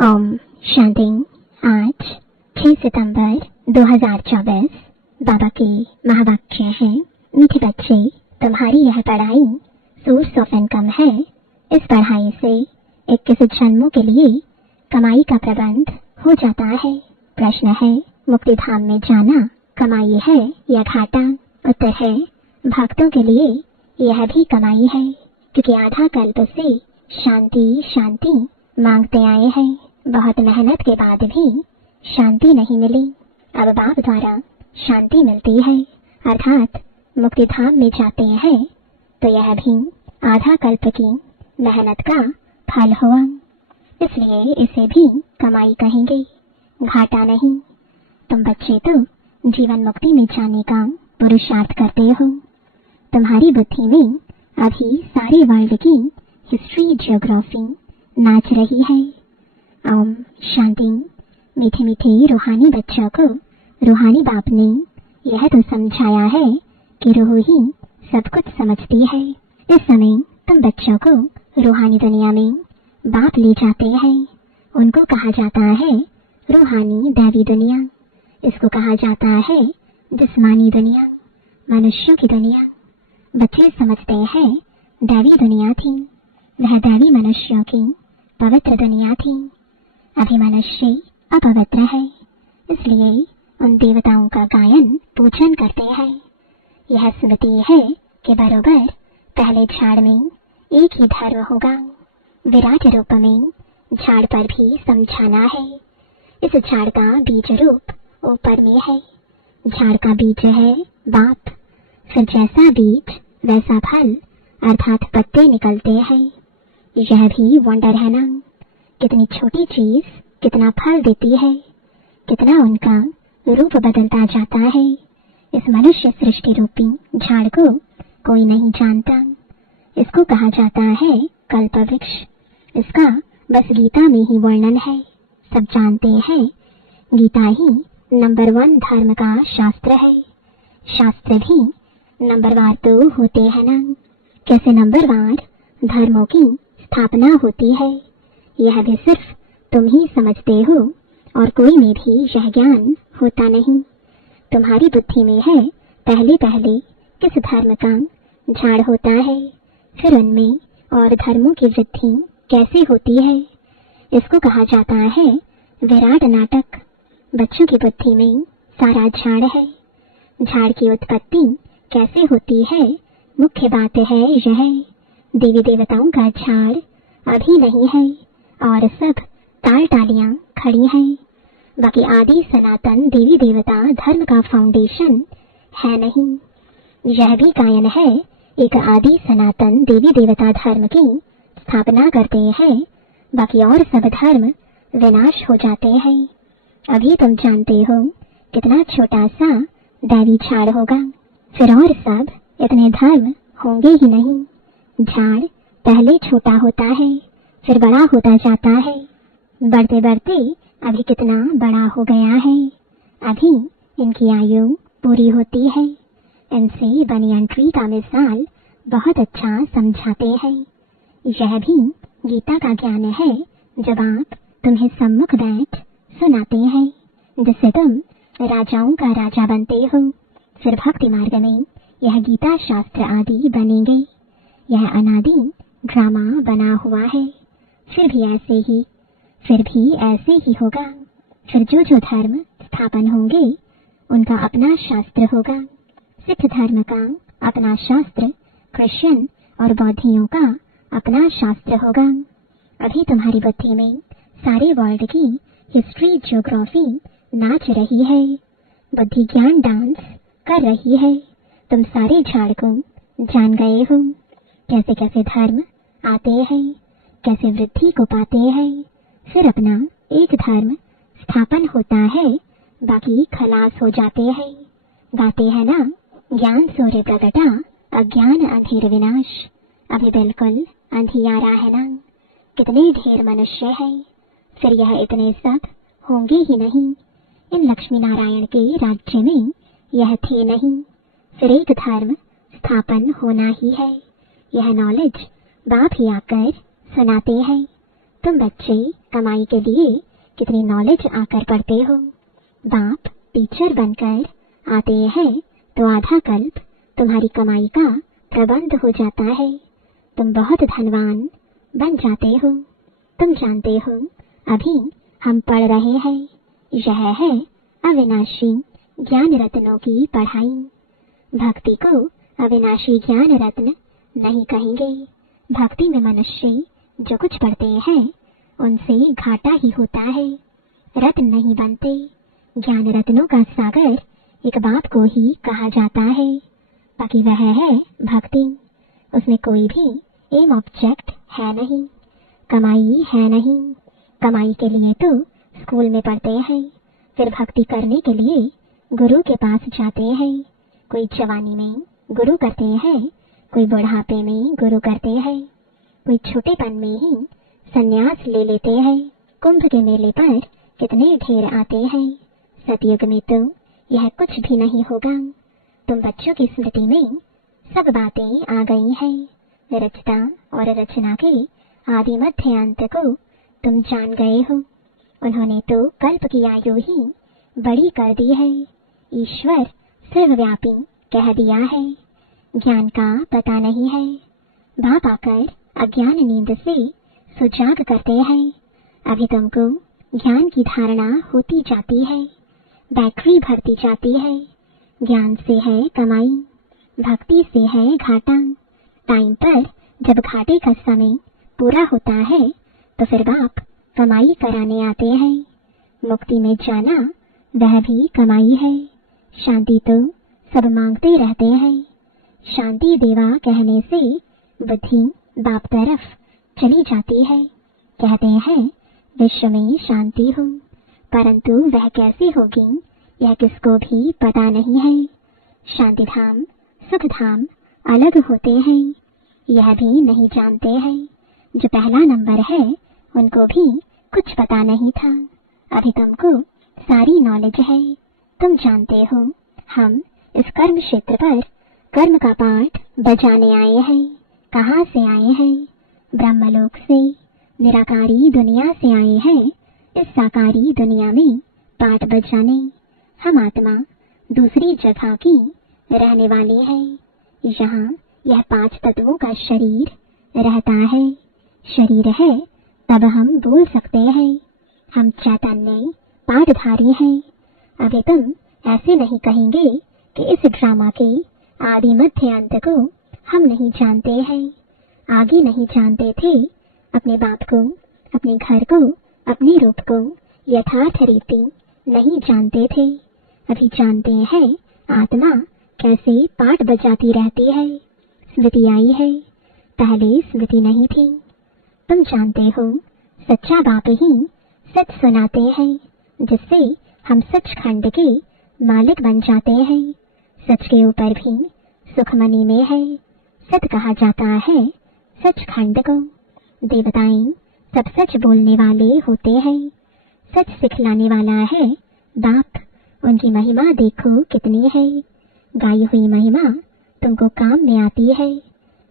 ओम शांति। आज 6 सितंबर 2024 बाबा के महावाक्य हैं, मीठे बच्चे, तुम्हारी यह पढ़ाई सोर्स ऑफ इनकम है। इस पढ़ाई से 21 जन्मों के लिए कमाई का प्रबंध हो जाता है। प्रश्न है, मुक्ति धाम में जाना कमाई है या घाटा? उत्तर है, भक्तों के लिए यह भी कमाई है, क्योंकि आधा कल्प से शांति शांति मांगते आए हैं। बहुत मेहनत के बाद भी शांति नहीं मिली। अब बाप द्वारा शांति मिलती है, अर्थात मुक्ति धाम में जाते हैं, तो यह भी आधा कल्प की मेहनत का फल हुआ। इसलिए इसे भी कमाई कहेंगे, घाटा नहीं। तुम बच्चे तो जीवन मुक्ति में जाने का पुरुषार्थ करते हो। तुम्हारी बुद्धि में अभी सारे वर्ल्ड की हिस्ट्री ज्योग्राफी नाच रही है। ओम शांति। मीठे मीठे रूहानी बच्चों को रूहानी बाप ने यह तो समझाया है कि रूह ही सब कुछ समझती है। इस समय तुम बच्चों को रूहानी दुनिया में बाप ले जाते हैं। उनको कहा जाता है रूहानी दैवी दुनिया। इसको कहा जाता है जिस्मानी दुनिया, मनुष्यों की दुनिया। बच्चे समझते हैं दैवी दुनिया थी, वह दैवी मनुष्यों की पवित्र दुनिया थी। अभी मनुष्य अपवित्र है, इसलिए उन देवताओं का गायन पूजन करते हैं। यह स्मृति है कि बरोबर पहले झाड़ में एक ही धर्म होगा। विराट रूप में झाड़ पर भी समझाना है। इस झाड़ का बीज रूप ऊपर में है। झाड़ का बीज है बाप। फिर जैसा बीज वैसा फल, अर्थात पत्ते निकलते हैं। यह भी वंडर है ना, कितनी छोटी चीज कितना फल देती है, कितना उनका रूप बदलता जाता है। इस मनुष्य सृष्टि रूपी झाड़ को कोई नहीं जानता। इसको कहा जाता है कल्प वृक्ष। इसका बस गीता में ही वर्णन है। सब जानते हैं गीता ही नंबर 1 धर्म का शास्त्र है। शास्त्र भी नंबरवार तो होते हैं ना। कैसे नंबरवार धर्मों की स्थापना होती है, यह भी सिर्फ तुम ही समझते हो और कोई में भी यह ज्ञान होता नहीं। तुम्हारी बुद्धि में है पहले पहले किस धर्म का झाड़ होता है, फिर उनमें और धर्मों की वृद्धि कैसे होती है। इसको कहा जाता है विराट नाटक। बच्चों की बुद्धि में सारा झाड़ है। झाड़ की उत्पत्ति कैसे होती है, मुख्य बात है यह। देवी देवताओं का झाड़ अभी नहीं है और सब ताल टालियां खड़ी हैं। बाकी आदि सनातन देवी देवता धर्म का फाउंडेशन है नहीं। यह भी गायन है, एक आदि सनातन देवी देवता धर्म की स्थापना करते हैं, बाकी और सब धर्म विनाश हो जाते हैं। अभी तुम जानते हो कितना छोटा सा दैवी झाड़ होगा, फिर और सब इतने धर्म होंगे ही नहीं। झाड़ पहले छोटा होता है, फिर बड़ा होता जाता है। बढ़ते बढ़ते अभी कितना बड़ा हो गया है। अभी इनकी आयु पूरी होती है। इनसे बनियान ट्री का मिसाल बहुत अच्छा समझाते हैं। यह भी गीता का ज्ञान है, जब आप तुम्हें सम्मुख बैठ सुनाते हैं, जिससे तुम राजाओं का राजा बनते हो। फिर भक्ति मार्ग में यह गीता शास्त्र आदि बनेंगे। यह अनादि ड्रामा बना हुआ है। फिर भी ऐसे ही होगा। फिर जो जो धर्म स्थापन होंगे उनका अपना शास्त्र होगा। सिख धर्म का अपना शास्त्र, क्रिश्चियन और बौद्धियों का अपना शास्त्र होगा। अभी तुम्हारी बुद्धि में सारे वर्ल्ड की हिस्ट्री ज्योग्राफी नाच रही है। बुद्धि ज्ञान डांस कर रही है। तुम सारे झाड़ को जान गए हो, कैसे कैसे धर्म आते हैं, कैसे वृद्धि को पाते हैं। फिर अपना एक धर्म स्थापन होता है, बाकी खलास हो जाते हैं। गाते हैं ना, ज्ञान सूर्य प्रगटा, अज्ञान अंधेर विनाश। अभी बिल्कुल अंधियारा है ना। कितने ढेर मनुष्य है, फिर यह इतने सब होंगे ही नहीं। इन लक्ष्मी नारायण के राज्य में यह थे नहीं। फिर एक धर्म स्थापन होना ही है। यह नॉलेज बाप ही आकर सुनाते हैं। तुम बच्चे कमाई के लिए कितनी नॉलेज आकर पढ़ते हो। बाप टीचर बनकर आते हैं तो आधा कल्प तुम्हारी कमाई का प्रबंध हो जाता है। तुम बहुत धनवान बन जाते हो। तुम जानते हो अभी हम पढ़ रहे हैं, यह है अविनाशी ज्ञान रत्नों की पढ़ाई। भक्ति को अविनाशी ज्ञान रत्न नहीं कहेंगे। भक्ति में मनुष्य जो कुछ पढ़ते हैं उनसे घाटा ही होता है, रत्न नहीं बनते। ज्ञान रत्नों का सागर एक बाप को ही कहा जाता है, बाकी वह है भक्ति। उसमें कोई भी एम ऑब्जेक्ट है नहीं, कमाई है नहीं। कमाई के लिए तो स्कूल में पढ़ते हैं, फिर भक्ति करने के लिए गुरु के पास जाते हैं। कोई जवानी में गुरु करते हैं, कोई बुढ़ापे में गुरु करते हैं, कोई छोटेपन में ही संन्यास ले लेते हैं। कुंभ के मेले पर कितने ढेर आते हैं। सतयुग में तो यह कुछ भी नहीं होगा। तुम बच्चों की स्मृति में सब बातें आ गई हैं। रचना और रचना के आदि मध्य अंत को तुम जान गए हो। उन्होंने तो कल्प की आयु ही बड़ी कर दी है। ईश्वर सर्वव्यापी कह दिया है। ज्ञान का पता नहीं है। बाप आकर अज्ञान नींद से सुजाग करते हैं। अभी तुमको ज्ञान की धारणा होती जाती है, बैटरी भरती जाती है। ज्ञान से है कमाई, भक्ति से है घाटा। टाइम पर जब घाटे का समय पूरा होता है तो फिर बाप कमाई कराने आते हैं। मुक्ति में जाना वह भी कमाई है। शांति तो सब मांगते रहते हैं। शांति देवा कहने से बुद्धि बाप तरफ चली जाती है। कहते हैं विश्व में शांति हो, परंतु वह कैसे होगी यह किसको भी पता नहीं है। शांति धाम सुख धाम अलग होते हैं, यह भी नहीं जानते हैं। जो पहला नंबर है उनको भी कुछ पता नहीं था। अभी तुमको सारी नॉलेज है। तुम जानते हो हम इस कर्म क्षेत्र पर कर्म का पाठ बजाने आए हैं। कहाँ से आए हैं? ब्रह्मलोक से, निराकारी दुनिया से आए हैं इस साकारी दुनिया में पाठ बजाने। हम आत्मा दूसरी जगह की रहने वाले हैं। यहाँ यह 5 तत्वों का शरीर रहता है। शरीर है तब हम बोल सकते हैं। हम चैतन्य पाठधारी हैं। अभी तुम ऐसे नहीं कहेंगे कि इस ड्रामा के आदि मध्य अंत को हम नहीं जानते हैं। आगे नहीं जानते थे। अपने बाप को, अपने घर को, अपने रूप को यथार्थ रीति नहीं जानते थे। अभी जानते हैं आत्मा कैसे पाठ बजाती रहती है। स्मृति आई है, पहले स्मृति नहीं थी। तुम जानते हो सच्चा बाप ही सच सुनाते हैं, जिससे हम सचखंड के मालिक बन जाते हैं। सच के ऊपर भी सुखमनी में है। सत कहा जाता है सचखंड को। देवताएं सब सच बोलने वाले होते हैं। सच सिखलाने वाला है बाप। उनकी महिमा देखो कितनी है। गाई हुई महिमा तुमको काम में आती है।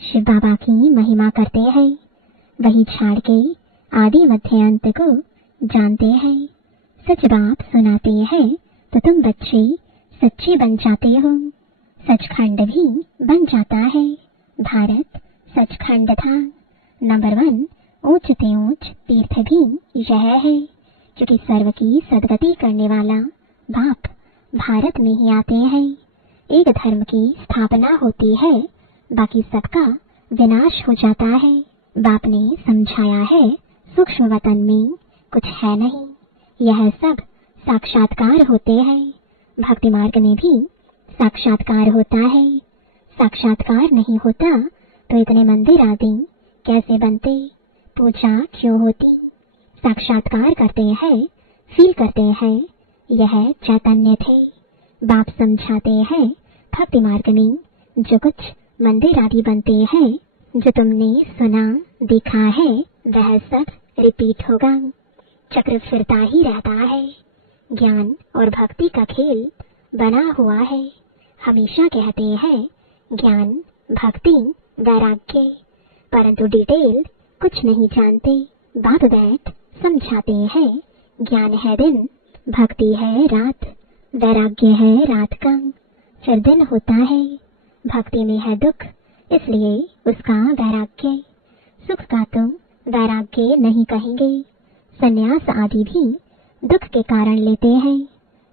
शिव बाबा की महिमा करते हैं, वही छाड़ के आदि मध्य अंत को जानते हैं। सच बाप सुनाते हैं तो तुम बच्चे सच्चे बन जाते हो। सचखंड भी बन जाता है। भारत सचखंड था। नंबर 1 ऊंच से ऊंच तीर्थ भी यह है, क्योंकि सर्व की सदगति करने वाला बाप भारत में ही आते हैं। एक धर्म की स्थापना होती है, बाकी सबका विनाश हो जाता है। बाप ने समझाया है सूक्ष्म वतन में कुछ है नहीं, यह सब साक्षात्कार होते हैं। भक्ति मार्ग में भी साक्षात्कार होता है। साक्षात्कार नहीं होता तो इतने मंदिर आदि कैसे बनते, पूजा क्यों होती। साक्षात्कार करते हैं, फील करते हैं, यह चैतन्य थे। बाप समझाते हैं भक्ति मार्ग में जो कुछ मंदिर आदि बनते हैं, जो तुमने सुना देखा है, वह सब रिपीट होगा। चक्र फिरता ही रहता है। ज्ञान और भक्ति का खेल बना हुआ है। हमेशा कहते हैं ज्ञान, भक्ति, वैराग्य, परंतु डिटेल कुछ नहीं जानते। बाप बैठ समझाते हैं, ज्ञान है दिन, भक्ति है रात, वैराग्य है रात का, फिर दिन होता है। भक्ति में है दुख, इसलिए उसका वैराग्य। सुख का तुम वैराग्य नहीं कहेंगे। संन्यास आदि भी दुख के कारण लेते हैं।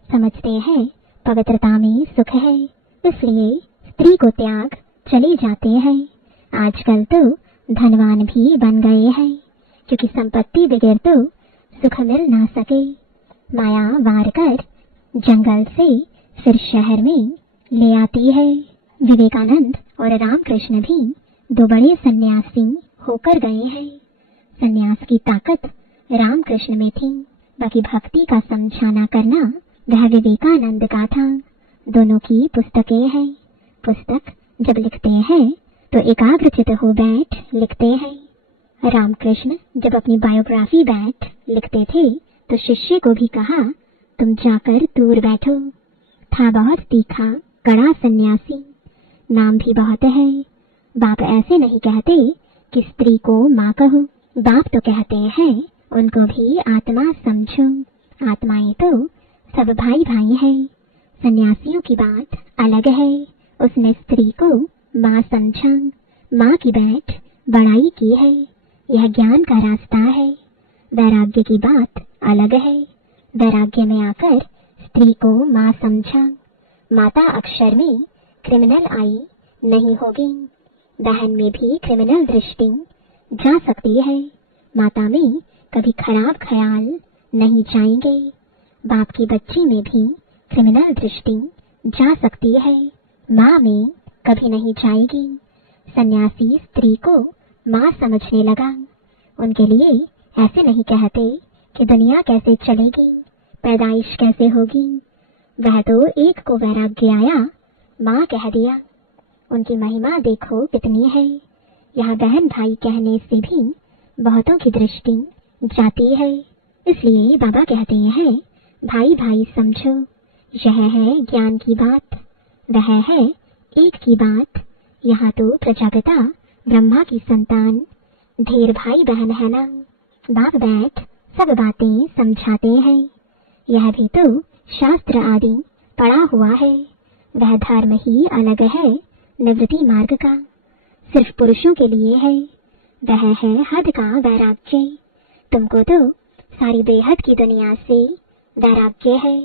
समझते हैं पवित्रता में सुख है, इसलिए स्त्री को त्याग चले जाते हैं। आजकल तो धनवान भी बन गए हैं, क्योंकि संपत्ति बगैर तो सुख मिल ना सके। माया वार कर जंगल से फिर शहर में ले आती है। विवेकानंद और रामकृष्ण भी दो बड़े सन्यासी होकर गए हैं। सन्यास की ताकत रामकृष्ण में थी, बाकी भक्ति का समझाना करना वह विवेकानंद का था। दोनों की पुस्तकें हैं। पुस्तक जब लिखते हैं तो एकाग्रचित हो बैठ लिखते हैं। रामकृष्ण जब अपनी बायोग्राफी बैठ लिखते थे तो शिष्य को भी कहा, तुम जाकर दूर बैठो। था बहुत तीखा कड़ा सन्यासी, नाम भी बहुत है। बाप ऐसे नहीं कहते कि स्त्री को माँ कहो, बाप तो कहते हैं उनको भी आत्मा समझो। आत्माएं तो सब भाई भाई है। सन्यासियों की बात अलग है, उसने स्त्री को माँ समझा, माँ की बैठ बड़ाई की है। यह ज्ञान का रास्ता है। वैराग्य की बात अलग है। वैराग्य में आकर स्त्री को माँ समझा। माता अक्षर में क्रिमिनल आई नहीं होगी, बहन में भी क्रिमिनल दृष्टि जा सकती है। माता में कभी खराब ख्याल नहीं जाएंगे। बाप की बच्ची में भी क्रिमिनल दृष्टि जा सकती है, माँ में कभी नहीं जाएगी। सन्यासी स्त्री को माँ समझने लगा। उनके लिए ऐसे नहीं कहते कि दुनिया कैसे चलेगी, पैदाइश कैसे होगी। वह तो एक को वैराग्य आया, माँ कह दिया। उनकी महिमा देखो कितनी है। यहाँ बहन भाई कहने से भी बहुतों की दृष्टि जाती है। इसलिए बाबा कहते हैं, भाई भाई समझो। यह है ज्ञान की बात, वह है एक की बात। यहाँ तो प्रजापिता ब्रह्मा की संतान ढेर भाई बहन है ना। बाप बैठ सब बातें समझाते हैं। यह भी तो शास्त्र आदि पढ़ा हुआ है। वह धर्म ही अलग है निवृत्ति मार्ग का, सिर्फ पुरुषों के लिए है। वह है हद का वैराग्य। तुमको तो सारी बेहद की दुनिया से वैराग्य है।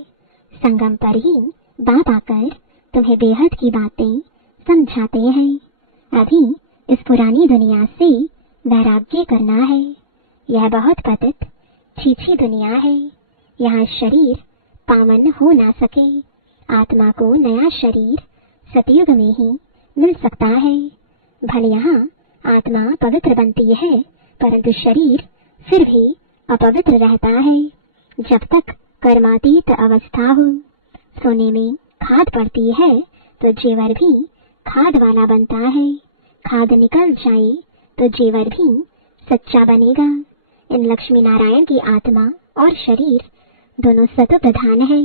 संगम पर ही बाप आकर तुम्हें बेहद की बातें समझाते हैं। अभी इस पुरानी दुनिया से वैराग्य करना है। यह बहुत पतित छीछी दुनिया है। यहाँ शरीर पावन हो ना सके। आत्मा को नया शरीर सतयुग में ही मिल सकता है। भले यहाँ आत्मा पवित्र बनती है, परंतु शरीर फिर भी अपवित्र रहता है जब तक कर्मातीत अवस्था हो। सोने में खाद पड़ती है तो जेवर भी खाद वाला बनता है। खाद निकल जाए तो जेवर भी सच्चा बनेगा। इन लक्ष्मी नारायण की आत्मा और शरीर दोनों सत्व प्रधान है।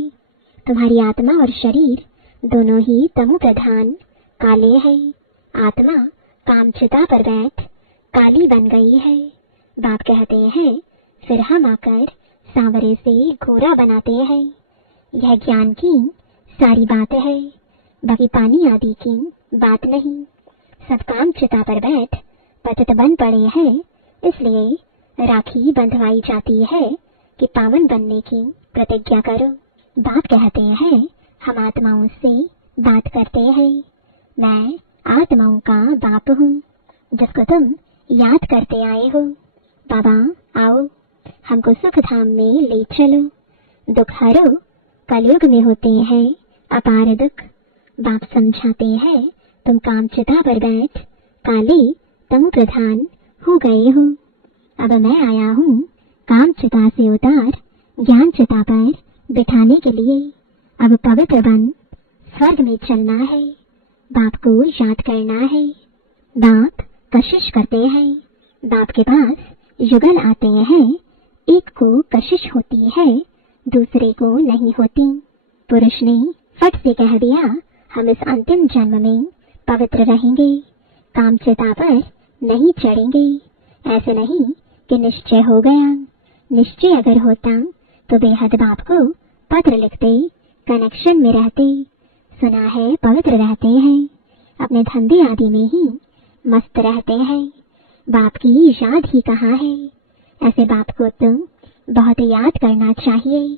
तुम्हारी आत्मा और शरीर दोनों ही तमो प्रधान काले हैं। आत्मा कामचिता पर बैठ काली बन गई है। बाप कहते हैं, फिर हम आकर सांवरे से गोरा बनाते हैं। यह ज्ञान की सारी बात है, बाकी पानी आदि की बात नहीं। सब कामचिता पर बैठ पतित बन पड़े हैं, इसलिए राखी बंधवाई जाती है कि पावन बनने की प्रतिज्ञा करो। बाप कहते हैं, हम आत्माओं से बात करते हैं। मैं आत्माओं का बाप हूँ, जिसको तुम याद करते आए हो। बाबा आओ, हमको सुख धाम में ले चलो। दुख हरो, कलयुग में होते हैं अपार दुख। बाप समझाते हैं, तुम कामचिता पर बैठ काले तमो प्रधान हो गए हो। अब मैं आया हूँ कामचिता से उतार ज्ञान चिता पर बिठाने के लिए। अब पवित्र बन स्वर्ग में चलना है। बाप को याद करना है। बाप कशिश करते हैं। बाप के पास युगल आते हैं। एक को कशिश होती है, दूसरे को नहीं होती। पुरुष ने फट से कह दिया, हम इस अंतिम जन्म में पवित्र रहेंगे, कामचिता पर नहीं चढ़ेंगे। ऐसे नहीं कि निश्चय हो गया। निश्चय अगर होता तो बेहद बाप को पत्र लिखते, कनेक्शन में रहते। सुना है पवित्र रहते हैं, अपने धंधे आदि में ही मस्त रहते हैं। बाप की याद ही कहाँ है। ऐसे बाप को तो बहुत याद करना चाहिए।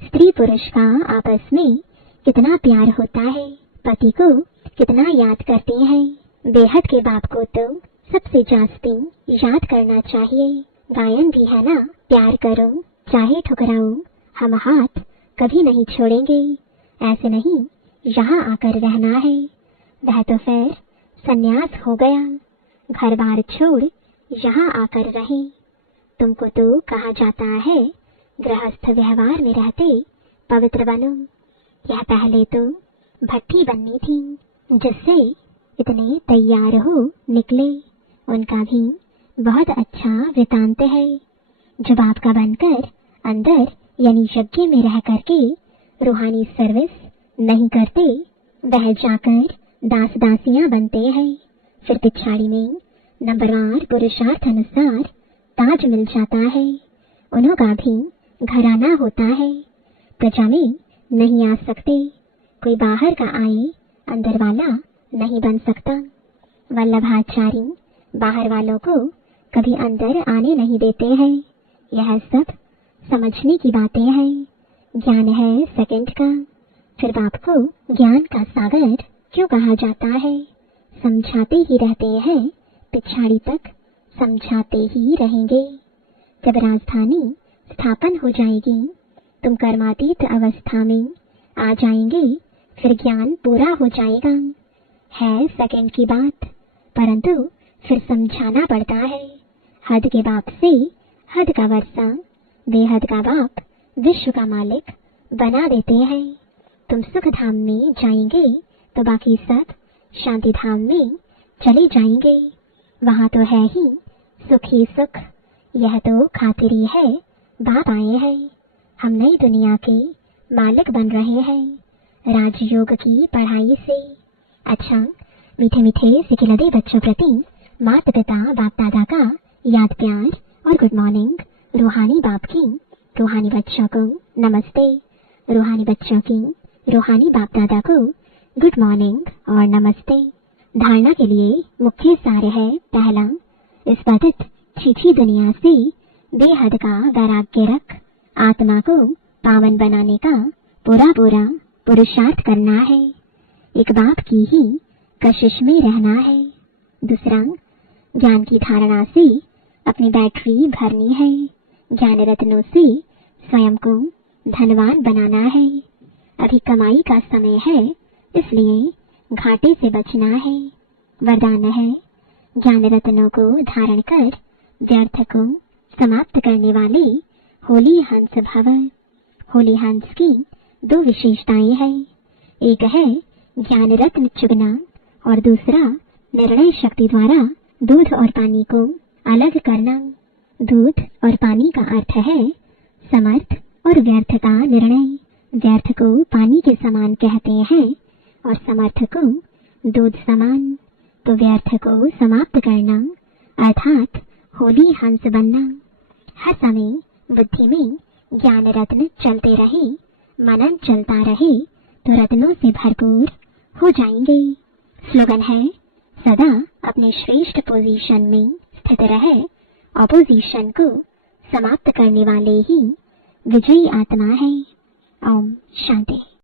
स्त्री पुरुष का आपस में कितना प्यार होता है, पति को कितना याद करते हैं। बेहद के बाप को तो सबसे जास्ती याद करना चाहिए। गायन भी है ना, प्यार करो चाहे ठुकराओ, हम हाथ कभी नहीं छोड़ेंगे। ऐसे नहीं यहाँ आकर रहना है। वह तो फिर सन्यास हो गया, घर बार छोड़ यहाँ आकर रहे। तुमको तो कहा जाता है गृहस्थ व्यवहार में रहते पवित्र बनो। यह पहले तो भट्टी बननी थी, जिससे इतने तैयार हो निकले। उनका भी बहुत अच्छा वृतांत है। जो बाप का बनकर अंदर यानी यज्ञ में रह करके रूहानी सर्विस नहीं करते, वह जाकर दास दासियां बनते हैं। फिर पिछाड़ी में नंबरवार पुरुषार्थ अनुसार ताज मिल जाता है। उन्हों का भी घराना होता है। प्रजा में नहीं आ सकते, कोई बाहर का आए अंदर वाला नहीं बन सकता। वल्लभाचारी बाहर वालों को कभी अंदर आने नहीं देते हैं। यह सब समझने की बातें हैं। ज्ञान है सेकंड का। फिर बाप को ज्ञान का सागर क्यों कहा जाता है? समझाते ही रहते हैं, पिछाड़ी तक समझाते ही रहेंगे। जब राजधानी स्थापन हो जाएगी, तुम कर्मातीत अवस्था में आ जाएंगे, फिर ज्ञान पूरा हो जाएगा। है सेकंड की बात, परंतु फिर समझाना पड़ता है। हद के बाप से हद का वर्षा, बेहद का बाप विश्व का मालिक बना देते हैं। तुम सुख धाम में जाएंगे तो बाकी सब शांति धाम में चले जाएंगे। वहाँ तो है ही सुख ही सुख। यह तो खातिरी है बाप आए हैं। हम नई दुनिया के मालिक बन रहे हैं राजयोग की पढ़ाई से। अच्छा, मीठे मीठे सिकिलदे बच्चों प्रति माता पिता बाप दादा का याद प्यार और गुड मॉर्निंग। रूहानी बाप की रूहानी बच्चों को नमस्ते। रूहानी बच्चों की रूहानी बाप दादा को गुड मॉर्निंग और नमस्ते। धारणा के लिए मुख्य सार है, पहला, इस पतित छीछी दुनिया से बेहद का वैराग्य रख आत्मा को पावन बनाने का पूरा पुरुषार्थ करना है। एक बाप की ही कशिश में रहना है। दूसरा, ज्ञान की धारणा से अपनी बैटरी भरनी है। ज्ञान रत्नों से स्वयं को धनवान बनाना है। अभी कमाई का समय है, इसलिए घाटे से बचना है। वरदान है, ज्ञान रत्नों को धारण कर व्यर्थ को समाप्त करने वाले होली हंस भव। होली हंस की दो विशेषताएं हैं। एक है ज्ञान रत्न चुगना और दूसरा निर्णय शक्ति द्वारा दूध और पानी को अलग करना। दूध और पानी का अर्थ है समर्थ और व्यर्थ का निर्णय। व्यर्थ को पानी के समान कहते हैं और समर्थ को दूध समान। तो व्यर्थ को समाप्त करना अर्थात होली हंस बनना। हर समय बुद्धि में ज्ञान रत्न चलते रहे, मनन चलता रहे तो रत्नों से भरपूर हो जाएंगे। स्लोगन है, सदा अपने श्रेष्ठ पोजीशन में स्थित रहे। ऑपोजिशन को समाप्त करने वाले ही विजयी आत्मा है। ओम शांति।